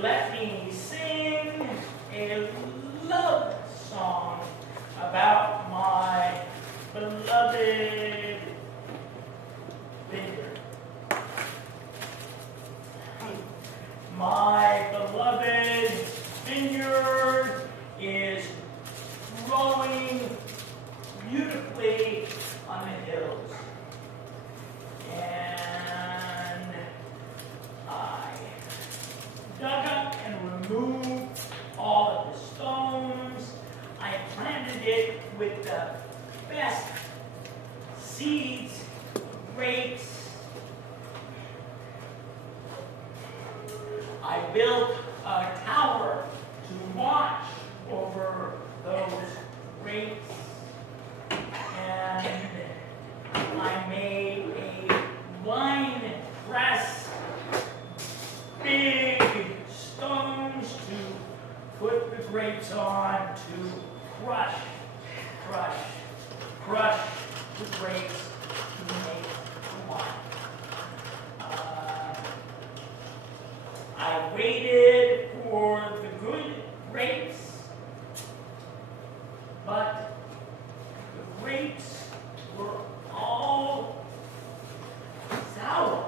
let me sing a love song about my beloved vineyard. My beloved vineyard is growing beautifully on the hills. And I dug up and removed all of the stones. I planted it with the best seeds, grapes. I built a tower to watch over those grapes. And I made a wine press, big stones to put the grapes on, to crush the grapes to make the wine. I waited for the good grapes, but the grapes were all sour.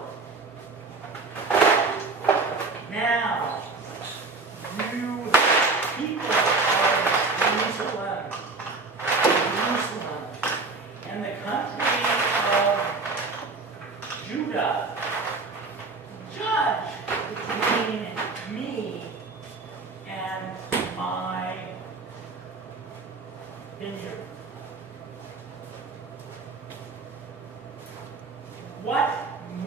Now, you people of Jerusalem, and the country of Judah, judge between me and my vineyard. What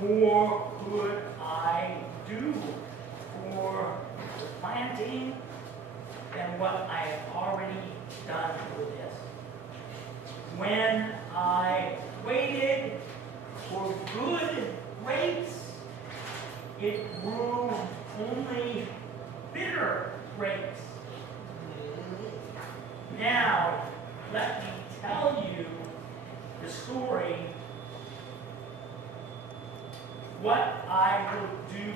more could I do for the planting than what I have already done for this? When I waited for good grapes, it grew only bitter grapes. Now, let me tell you the story, what I will do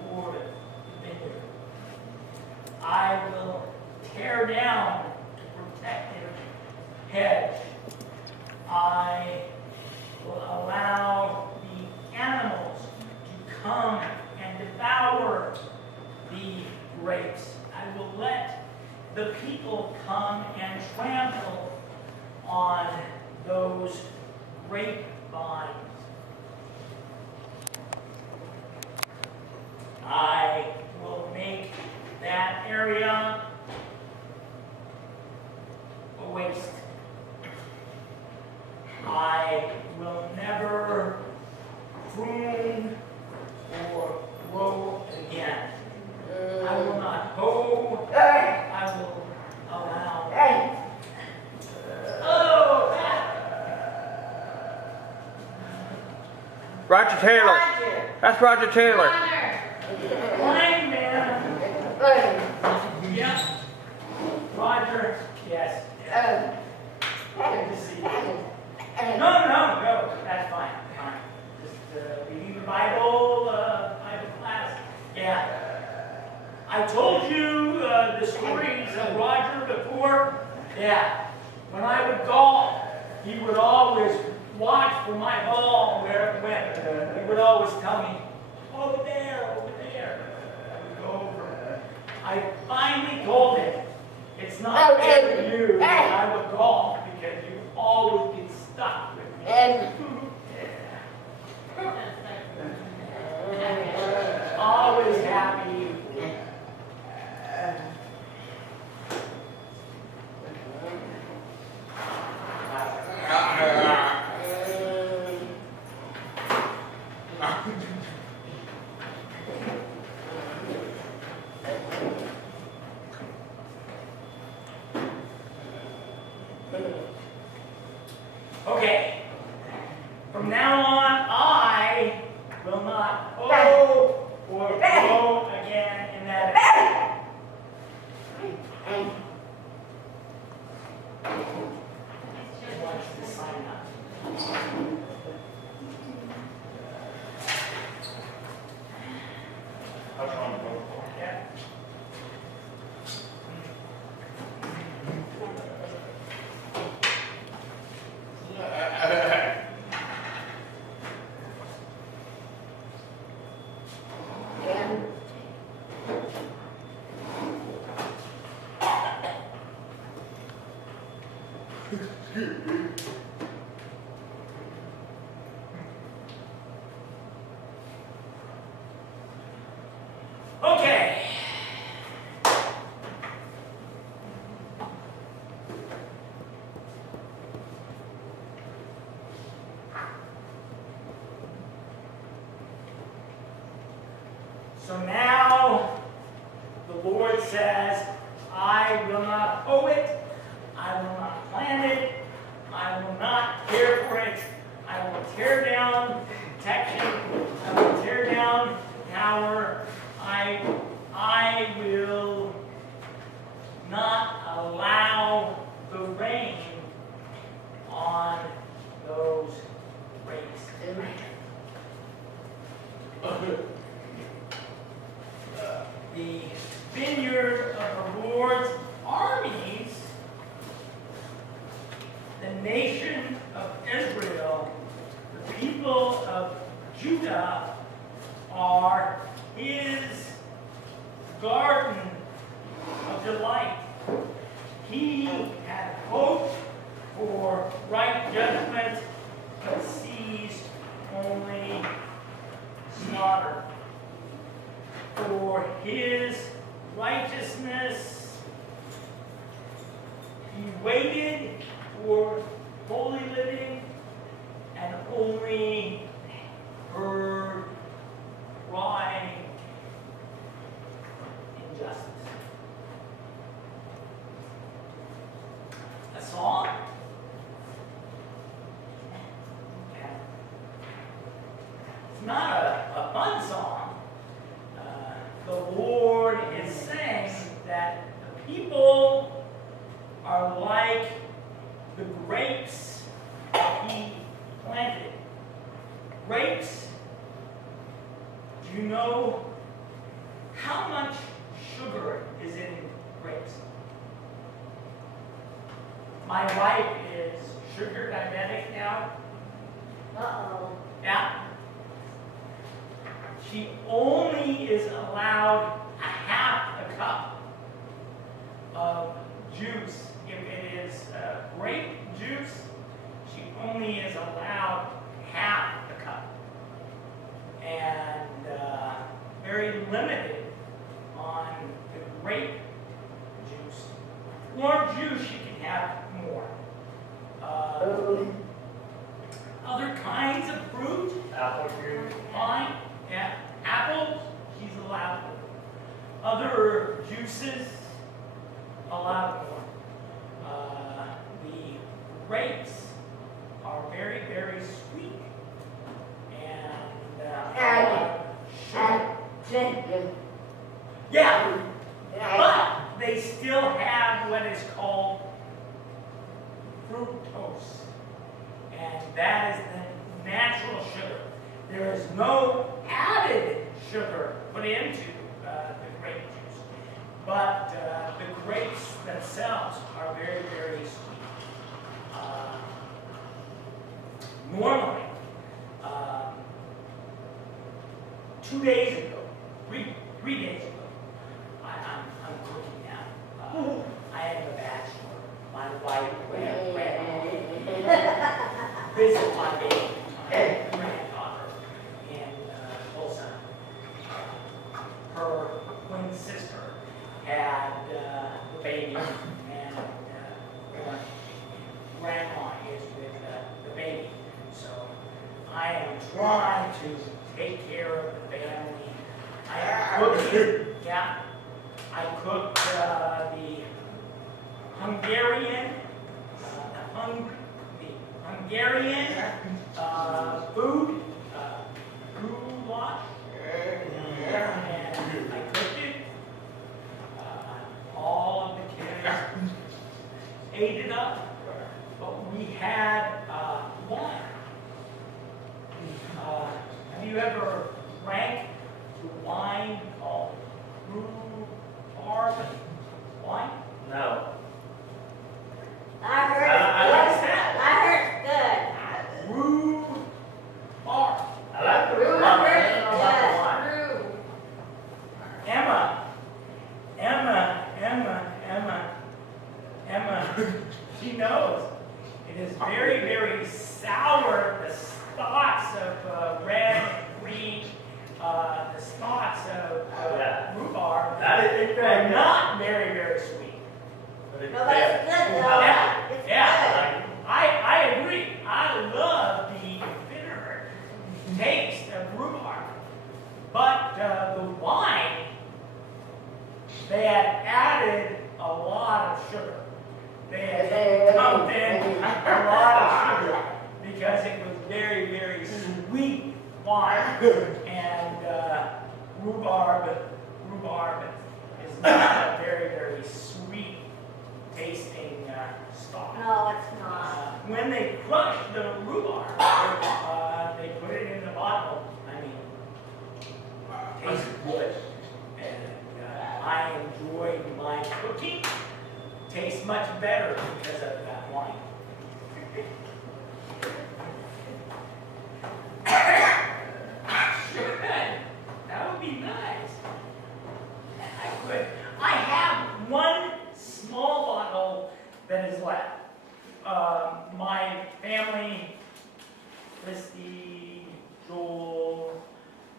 for the vineyard. I will tear down the protective hedge. I will allow the animals to come and devour the grapes. I will let the people come and trample on those grapevines. I will make that area a waste. I will never prune or grow again. I will not hoe. I will allow. Roger Taylor. Roger. That's Roger Taylor. Blind man. Yeah. Roger. Yes. Good to see you. No. That's fine. Just reading the Bible class. Yeah. I told you the stories of Roger before. Yeah. When I would golf, he would always watch for my ball where it went. He would always tell me, over there. I would go over. I finally told him, it's not fair to you that I would golf because you always get stuck with me. Always happy. Okay. Okay. So now the Lord says, I will not hoe it, I will not plant it, I will not care for it, I will tear down protection, I will tear down power, I will not allow the rain on those grapes. The vineyard of the Lord's armies, the nation of Israel, the people of Judah are his garden of delight. He had hoped for right judgment, but sees only slaughter. For his righteousness, he waited for holy living and only heard crying injustice. A song? Yeah. It's not a fun song. The Lord is saying that the people are like the grapes that he planted. Grapes, do you know how much sugar is in grapes? My wife is sugar diabetic now. Uh-oh. Yeah. She only is allowed a half a cup of juice. If it is grape juice, she only is allowed half a cup. And very limited on the grape juice. Orange juice, she can have more. Other kinds of fruit, Apple juice. fine. Yeah, apples, she's allowed more. Other juices, allowed more. The grapes are very, very sweet. And sugar. Yeah, but they still have what is called fructose. And that is the natural sugar. There is no added sugar put into the grape juice. But the grapes themselves are very, very sweet. Normally, 2 days ago, three days ago, I'm cooking now. I am a bachelor. My wife ran visit my baby, granddaughter in Tulsa. Her twin sister had the baby, and grandma is with the baby. So I am trying to take care of the family. I am cooking. Yeah, I cooked the Hungarian food, goulash, and I cooked it. All of the kids ate it up, but we had wine. Have you ever drank the wine called rhubarb wine? No. I heard What's that? I heard good. Rhubarb. I like the Rhubarb. rhubarb. I don't know about the wine. Emma, she knows. But it's No, but it's good. good though. Yeah, It's yeah. I agree. I love the bitter taste of rhubarb. But the wine, they had added a lot of sugar. They had pumped in a lot of sugar because it was very, very sweet wine. And rhubarb is not a very, very sweet tasting stock. good. No, it's not. When they crush the rhubarb, they put it in the bottle. I mean, tastes good. And I enjoy my cooking. Tastes much better because of that wine. Should. That would be nice. I could. I have one small bottle that is left. My family, Christy, Joel,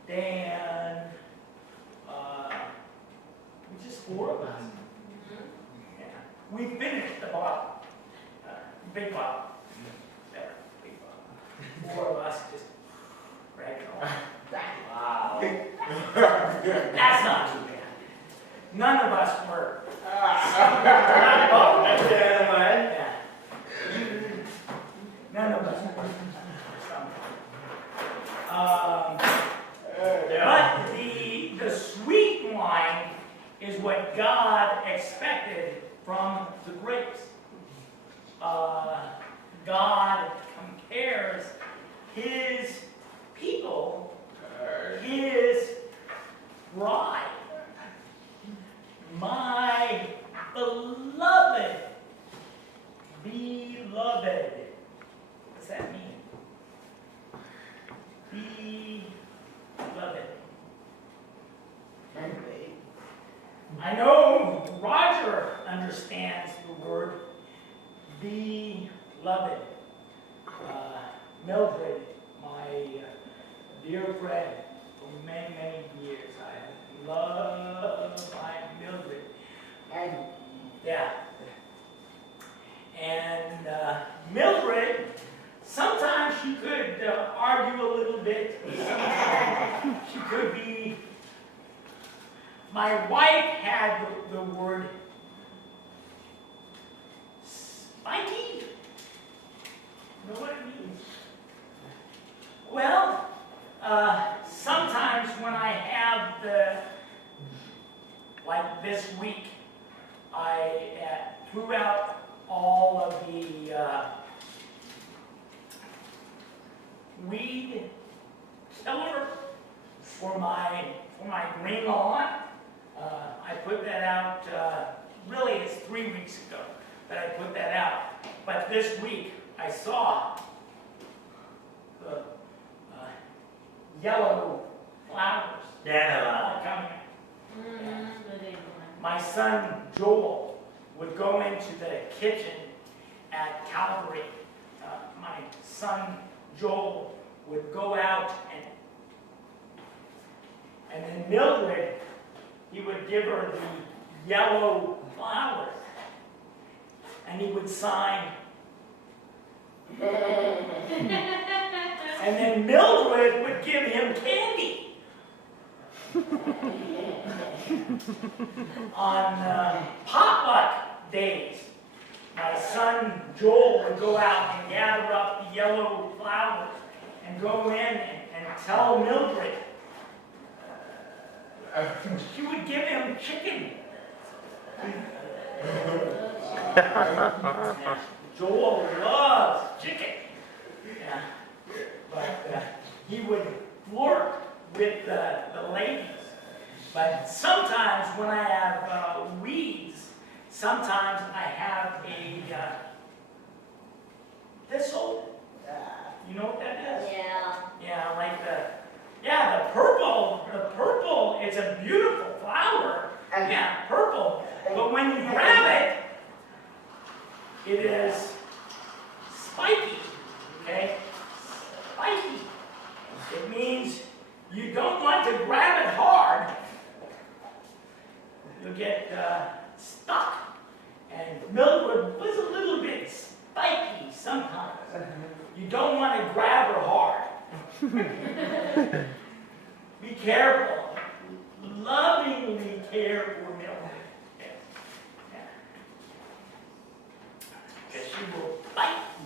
Dan, just 4 of us. Yeah. We finished the bottle. Big bottle. There, big bottle. 4 of us just dragged it on. Wow. That's not too bad. None of us were. Oh, that's the other one. Yeah. None of us were. But the sweet wine is what God expected from the grapes. God compares His people, His bride, my beloved, beloved. What's that mean? Beloved. I know Roger understands the word beloved. Mildred, my dear friend for many, many years. I love my Mildred. And yeah. And Mildred, sometimes she could argue a little bit. She could be. My wife had the word spiky. You know what it means? Well, sometimes when I have like this week, I threw out all of the weed killer for my green lawn. I put that out, really it's 3 weeks ago that I put that out. But this week I saw the yellow flowers coming. My son Joel would go into the kitchen at Calvary. My son Joel would go out and then Mildred, he would give her the yellow flowers and he would sign. And then Mildred would give him candy. On potluck days, my son Joel would go out and gather up the yellow flowers and go in and tell Mildred. She would give him chicken. Joel loves chicken. Yeah. But he would flirt with the ladies. But sometimes when I have weeds, sometimes I have a thistle. You know what that is? Yeah. Yeah, like the purple. The purple is a beautiful flower. Yeah, purple. But when you grab it, it is spiky. Okay? Spiky. It means you don't want to grab it hard. You'll get stuck. And Mildred was a little bit spiky sometimes. You don't want to grab her hard. Be careful. Lovingly care for Mildred. Yes. Yeah. Because she will bite you.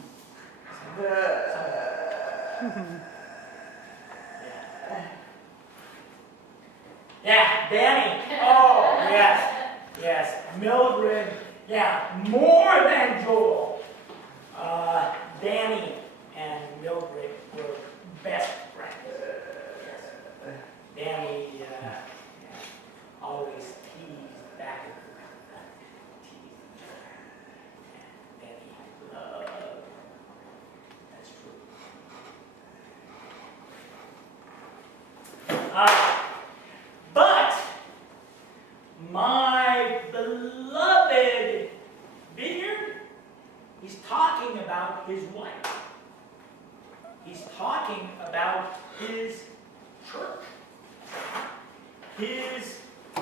Yeah, Danny. Oh, yes. Yes. Mildred. Yeah, more than Joel. Danny and Mildred were best friends. Yes. Danny always teased back at her. Teased. And Danny loved. That's true. But my beloved vineyard, he's talking about his wife. He's talking about his church. His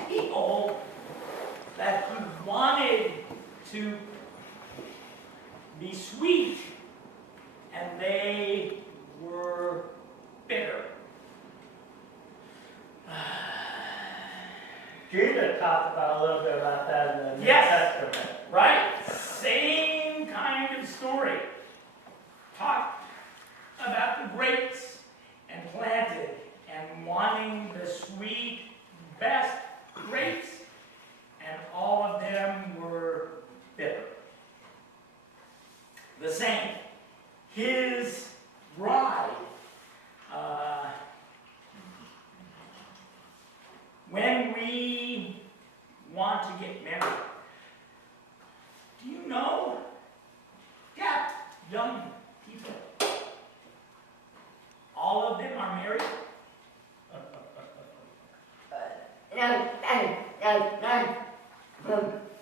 people that he wanted to be sweet, and they were bitter. Jesus talked about a little bit about that in the New Yes. Testament. Right? Same kind of story. Talked about the grapes and planted and wanting the sweet, best grapes, and all of them were bitter. The same. His bride, when we want to get married, do you know that young people, all of them are married?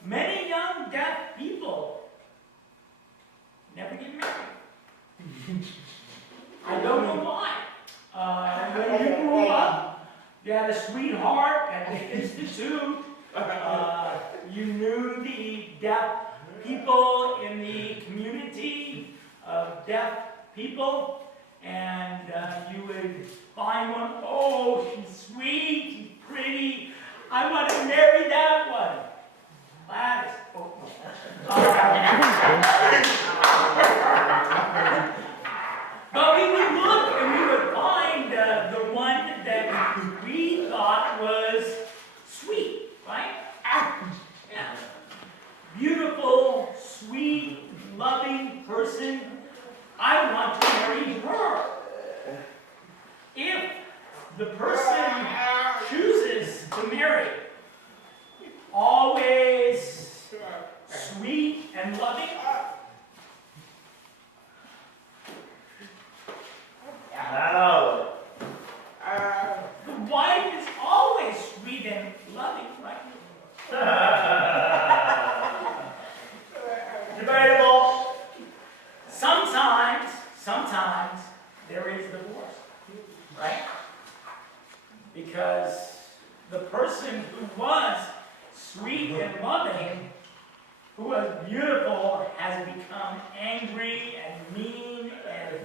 Many young deaf people never get married. I don't know why. When you grew up, you had a sweetheart at the institute. You knew the deaf people in the community of deaf people, and you would find one. Oh, she's sweet, she's pretty. I want to marry that one. Gladys. Oh, but we would look and we would find the one that we thought was sweet, right? Yeah. Beautiful, sweet, loving person. I want to marry her. If the person chooses to marry, always sweet and loving, Not always. the wife is always sweet and loving, right? Debatable. Sometimes there is divorce, right? Because the person who was sweet and loving, who was beautiful, has become angry and mean and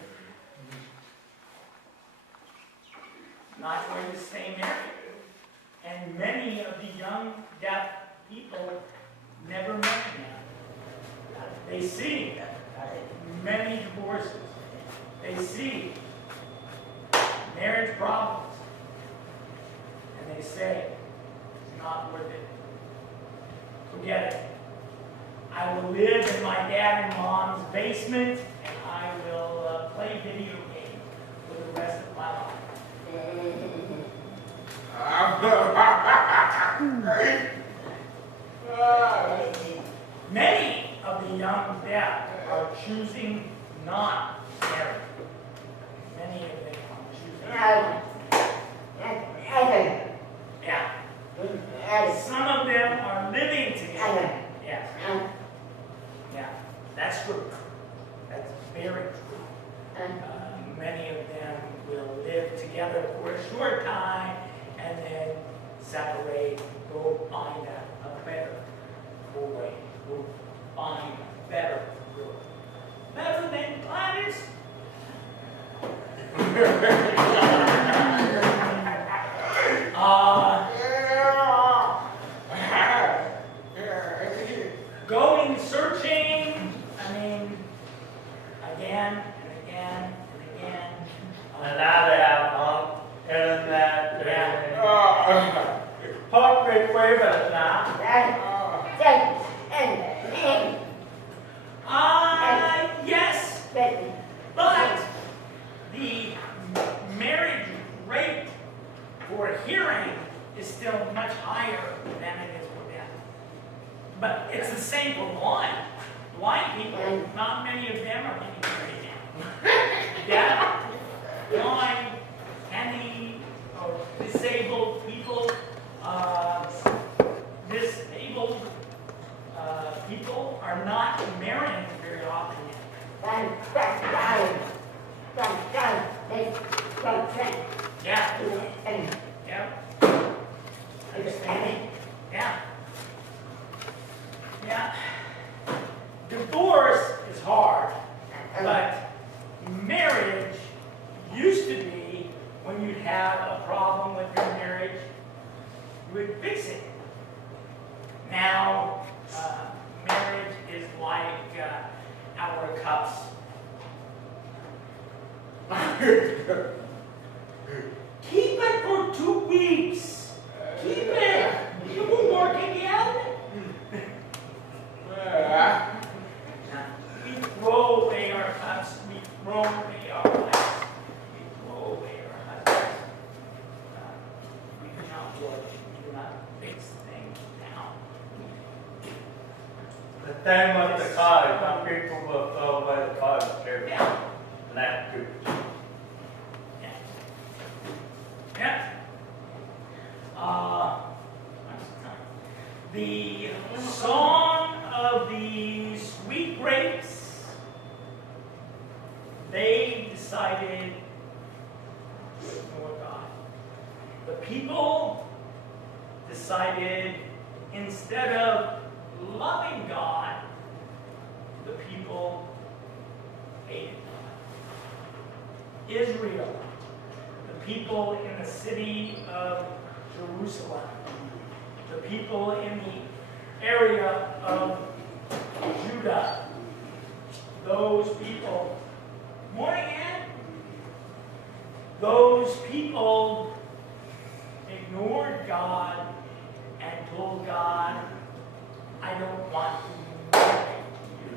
not going to stay married. And many of the young deaf people never marry now. They see many divorces. They see marriage problems. And they say, it's not worth it. Forget it. I will live in my dad and mom's basement, and I will play video games for the rest of my life. Many of the young deaf are choosing not to marry. Many of them are choosing. Yeah. Some of them are living together. Yes. Yeah. That's true. That's very true. Many of them will live together for a short time and then separate, go find a better way. find better for better than Gladys. Going searching, I mean, again and again and again. And now they have internet Yeah. public waivers now. Yes, but the marriage rate for hearing is still much higher than it is for deaf. But it's the same for blind. Blind people, not many of them are getting married now. Deaf, blind, handy, or disabled people, people are not marrying very often yet. Yeah. Yeah. Understanding. Yeah. Yeah. Divorce is hard, but marriage used to be when you'd have a problem with your marriage, you would fix it. Now, marriage is like our cups. Keep it for 2 weeks. Keep it. It will work again. We throw away our cups. We throw away our lives. We throw away our husbands. We do not work. We do not fix things now. The thing with the cars, some people will throw away the cars too. Yeah. And that's good. Yeah. The song of the sweet grapes, they decided to ignore God. The people decided instead of loving God, the people hated God. Israel, the people in the city of Jerusalem, the people in the area of Judah, those people, morning Ann, those people ignored God and told God, I don't want to marry you.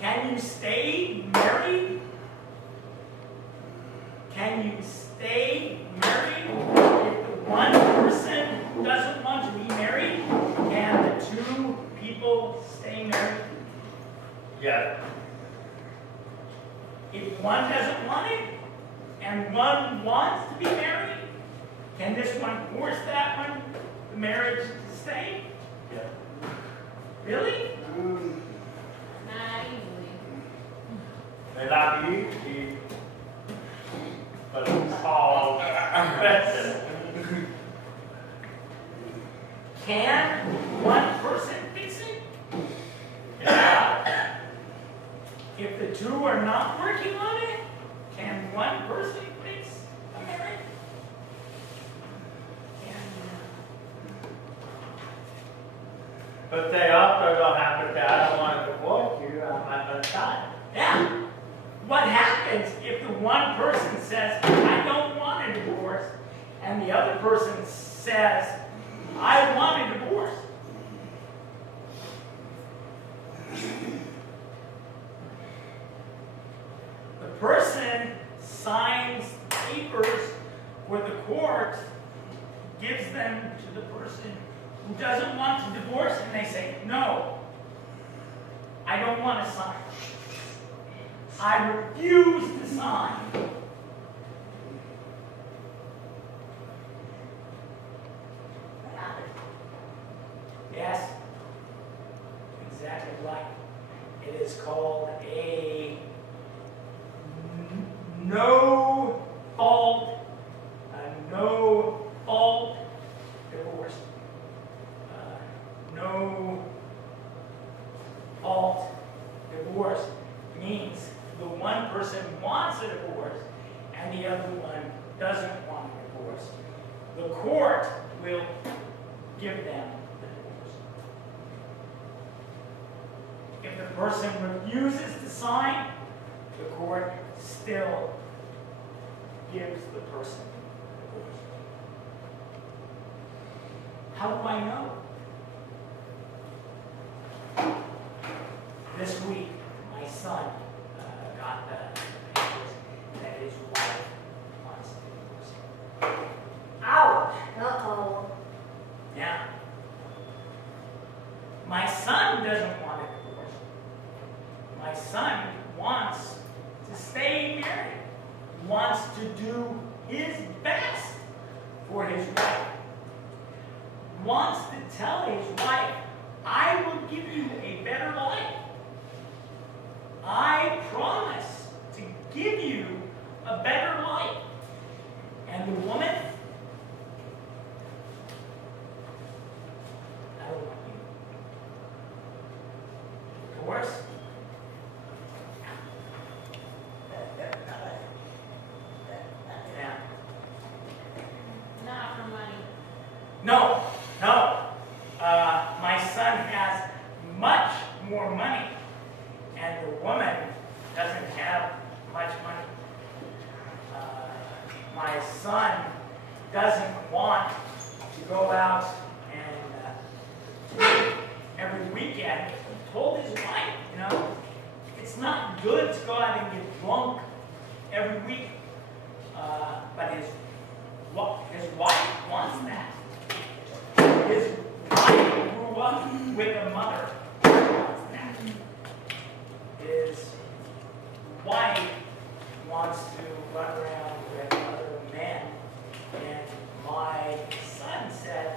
Can you stay married? Can you stay married if the one person doesn't want to be married? Can the 2 people stay married? Yeah. If one doesn't want it and one wants to be married, can this one force that one, the marriage, to stay? Yeah. Really? Not easily. They're not easy, but it's called question. Can one person fix it? Yeah. If the 2 are not working on it, can one person fix a marriage? But they also don't have to say, I don't want to divorce you, I'm not going to sign. Yeah. What happens if the one person says, I don't want a divorce, and the other person says, I want a divorce? The person signs papers where the court gives them to the person who doesn't want to divorce, and they say, no, I don't want to sign. I refuse to sign. Yes, exactly right. It is called a no fault divorce. the one person wants a divorce and the other one doesn't want a divorce, the court will give them the divorce. If the person refuses to sign, the court still gives the person the divorce. How do I know? This week, my son got the papers that his wife wants a divorce. Ouch! Uh-oh. Yeah. My son doesn't want a divorce. My son wants to stay married, wants to do his best for his wife, wants to tell his wife, I will give you a better life. I promise to give you a better life. And the woman, I don't want you. Divorce? Yeah. Not for money. No, no. My son has much more money, and the woman doesn't have much money. My son doesn't want to go out and every weekend. He told his wife, you know, it's not good to go out and get drunk every week. But his wife wants that. His wife grew up with a mother who wants that. His wife wants to run around with other men. And my son said,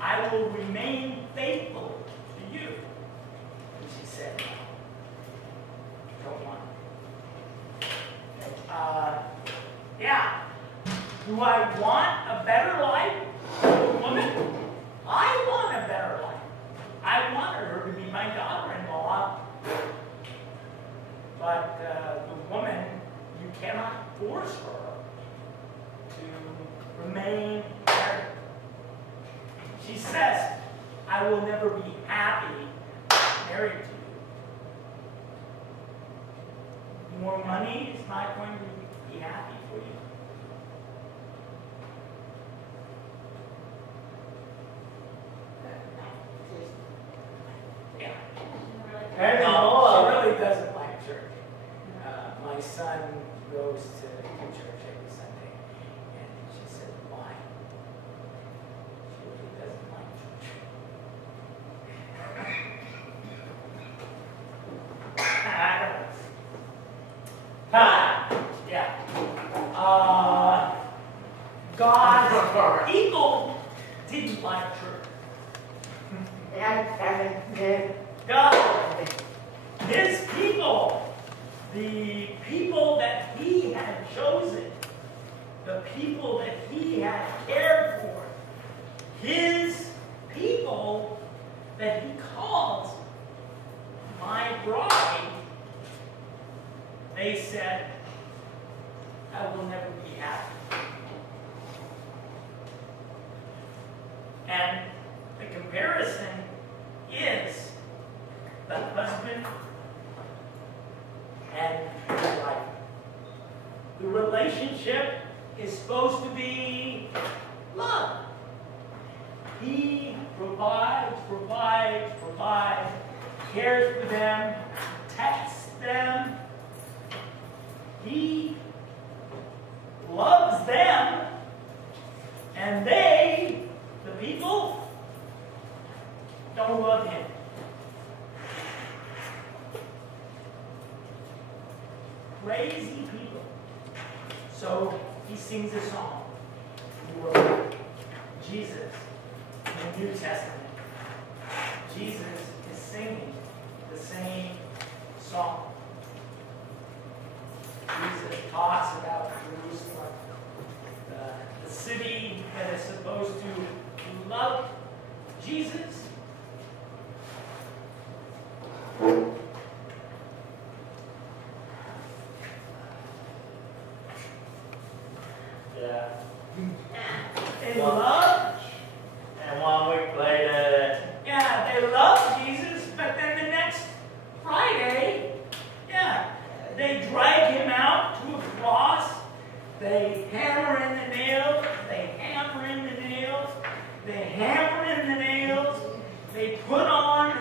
I will remain faithful to you. And she said, no, don't want it. Yeah. Do I want a better life for the woman? I want a better life. I want her to be my daughter-in-law. But the woman, you cannot force her to remain married. She says, I will never be happy married to you. More money is not going to be happy for you. Yeah. Hey, No, no. she really doesn't like church. My son goes to church every Sunday, and she said, why? She really doesn't like church. I don't know. Yeah. God's people didn't like church. God, his people, the people that he had chosen, the people that he had cared for, his people that he calls my bride, they said, I will never be happy. And the comparison is the husband and the wife. The relationship is supposed to be love. He provides, cares for them, protects them. He loves them, and they, the people, don't love him. Crazy people. So he sings a song. You are Jesus in the New Testament. Jesus is singing the same song. Jesus talks about Jerusalem, the city that is supposed to love Jesus. Yeah. They love, And 1 week later, yeah, they love Jesus, but then the next Friday, yeah, they drag him out to a cross. They hammer in the nails. They hammer in the nails. They hammer in the nails. They put on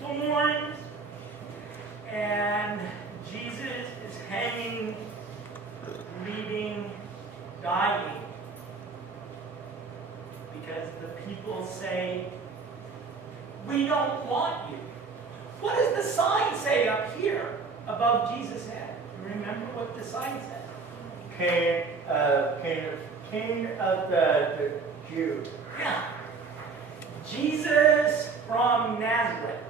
thorns. And Jesus is hanging, bleeding, dying. Because the people say, we don't want you. What does the sign say up here above Jesus' head? You remember what the sign said? King of the Jews. Yeah. Jesus from Nazareth,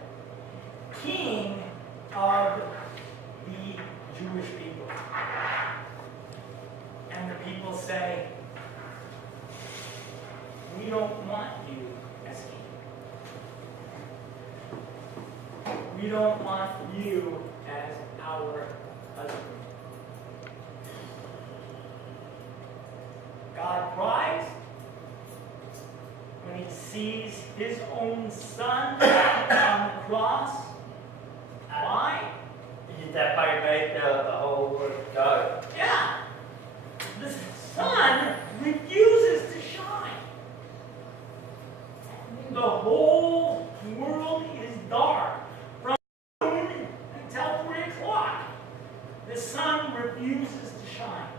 King of the Jewish people. And the people say, we don't want you as king. We don't want you as our husband. God cries when he sees his own son on the cross. Why? That fire made the whole world go. Yeah. The sun refuses to shine. The whole world is dark from noon until 3 o'clock. The sun refuses to shine.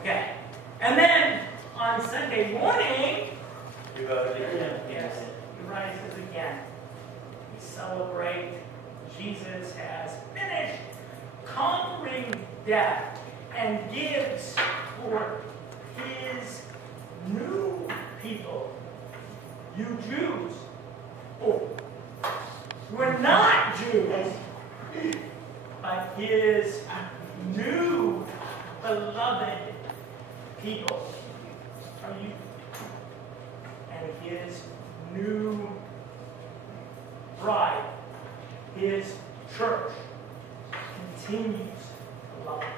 Okay. And then on Sunday morning, You go to yes, he rises again. We celebrate Jesus has finished conquering death and gives for his new people, you Jews. Oh, we're not Jews, but his new beloved people are you. And his new bride, his church, continues to love him.